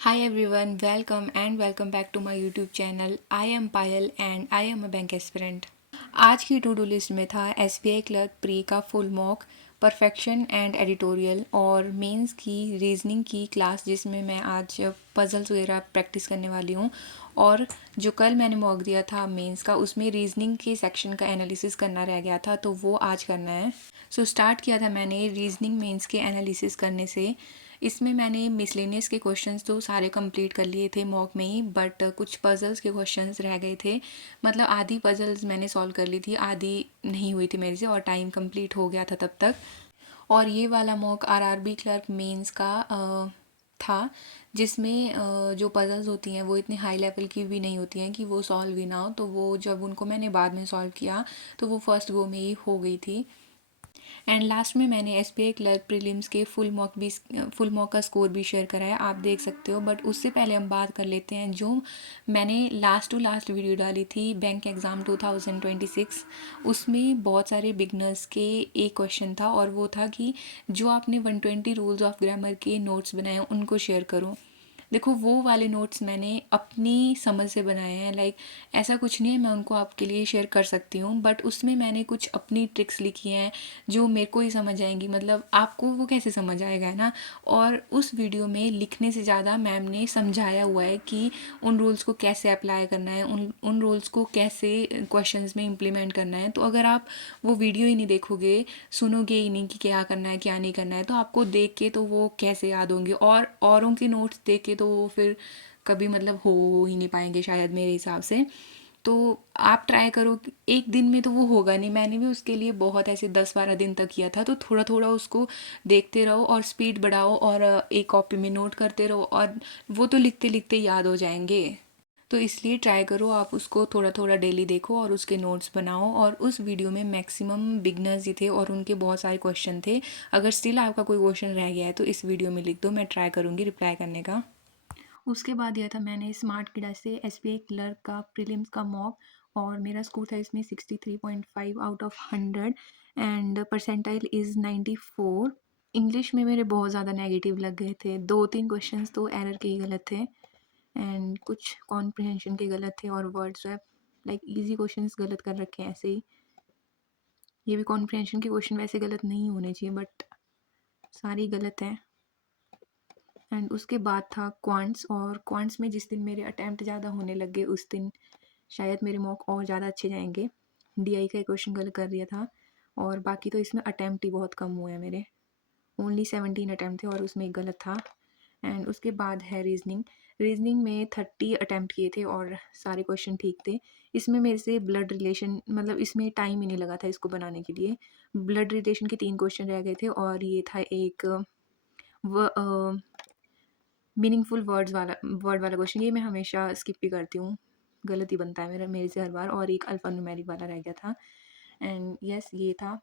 Hi everyone, welcome back to my YouTube channel. I am Payal and I am a bank aspirant. आज की to do list में था SBI clerk pre का full mock, perfection and editorial और mains की reasoning की class जिसमें मैं आज पजल्स वगैरह प्रैक्टिस करने वाली हूँ। और जो कल मैंने मॉक दिया था मेंस का, उसमें रीजनिंग के सेक्शन का एनालिसिस करना रह गया था, तो वो आज करना है। स्टार्ट किया था मैंने रीजनिंग मेंस के एनालिसिस करने से। इसमें मैंने मिसलेनियस के क्वेश्चंस तो सारे कंप्लीट कर लिए थे मॉक में ही, बट कुछ पजल्स के क्वेश्चंस रह गए थे। मतलब आधी पजल्स मैंने सॉल्व कर ली थी, आधी नहीं हुई थी मेरे से और टाइम कंप्लीट हो गया था तब तक। और ये वाला मॉक आरआरबी क्लर्क मेंस का था, जिसमें जो पजल्स होती हैं वो इतने हाई लेवल की भी नहीं होती हैं कि वो सॉल्व ही ना हो, तो वो जब उनको मैंने बाद में सॉल्व किया तो वो फर्स्ट गो में ही हो गई थी। एंड लास्ट में मैंने एसबीआई क्लर्क प्रीलिम्स के फुल मॉक का स्कोर भी शेयर करा है, आप देख सकते हो। बट उससे पहले हम बात कर लेते हैं जो मैंने लास्ट टू लास्ट वीडियो डाली थी बैंक एग्ज़ाम 2026। उसमें बहुत सारे बिगनर्स के एक क्वेश्चन था और वो था कि जो आपने 120 रूल्स ऑफ ग्रामर के नोट्स बनाए हैं उनको शेयर करो। देखो वो वाले नोट्स मैंने अपनी समझ से बनाए हैं, लाइक ऐसा कुछ नहीं है, मैं उनको आपके लिए शेयर कर सकती हूँ, बट उसमें मैंने कुछ अपनी ट्रिक्स लिखी हैं जो मेरे को ही समझ आएंगी। मतलब आपको वो कैसे समझ आएगा, है ना। और उस वीडियो में लिखने से ज़्यादा मैम ने समझाया हुआ है कि उन रूल्स को कैसे अप्लाई करना है, उन रूल्स को कैसे क्वेश्चंस में इम्प्लीमेंट करना है। तो अगर आप वो वीडियो ही नहीं देखोगे, सुनोगे ही नहीं कि क्या करना है क्या नहीं करना है, तो आपको देख के तो वो कैसे याद होंगे, और औरों के नोट्स देख के तो वो फिर कभी मतलब हो ही नहीं पाएंगे शायद, मेरे हिसाब से। तो आप ट्राई करो कि एक दिन में तो वो होगा नहीं, मैंने भी उसके लिए बहुत ऐसे 10-12 दिन तक किया था। तो थोड़ा थोड़ा उसको देखते रहो और स्पीड बढ़ाओ और एक कॉपी में नोट करते रहो, और वो तो लिखते लिखते याद हो जाएंगे। तो इसलिए ट्राई करो आप उसको थोड़ा थोड़ा डेली देखो और उसके नोट्स बनाओ। और उस वीडियो में मैक्सिमम बिगनर्स ही थे और उनके बहुत सारे क्वेश्चन थे। अगर स्टिल आपका कोई क्वेश्चन रह गया है तो इस वीडियो में लिख दो, मैं ट्राई करूँगी रिप्लाई करने का। उसके बाद दिया था मैंने स्मार्ट किडा से एसबीआई क्लर्क का प्रीलिम्स का मॉक, और मेरा स्कोर था इसमें 63.5 out of 100 and percentile is 94। English में मेरे बहुत ज़्यादा नेगेटिव लग गए थे, 2-3 क्वेश्चंस तो एरर के ही गलत थे एंड कुछ कॉम्प्रिहेंशन के गलत थे, और words swap like easy questions गलत कर रखे हैं ऐसे ही। ये भी कॉम्प्रिहेंशन के क्वेश्चन वैसे गलत नहीं होने चाहिए, बट सारी गलत हैं। एंड उसके बाद था क्वांट्स, और क्वांट्स में जिस दिन मेरे अटैम्प्ट ज़्यादा होने लग गए उस दिन शायद मेरे मॉक और ज़्यादा अच्छे जाएंगे। डीआई का एक क्वेश्चन गलत कर दिया था, और बाकी तो इसमें अटैम्प्ट ही बहुत कम हुए हैं मेरे, ओनली 17 अटैम्प्ट थे और उसमें एक गलत था। एंड उसके बाद है रीजनिंग। रीजनिंग में 30 अटैम्प्ट किए थे और सारे क्वेश्चन ठीक थे। इसमें मेरे से ब्लड रिलेशन, मतलब इसमें टाइम ही नहीं लगा था इसको बनाने के लिए। ब्लड रिलेशन के 3 क्वेश्चन रह गए थे, और ये था एक मीनिंगफुल वर्ड वाला क्वेश्चन, ये मैं हमेशा स्किप ही करती हूँ, गलत ही बनता है मेरे से हर बार। और एक अल्फ़ा न्यूमेरिक वाला रह गया था। एंड यस ये था।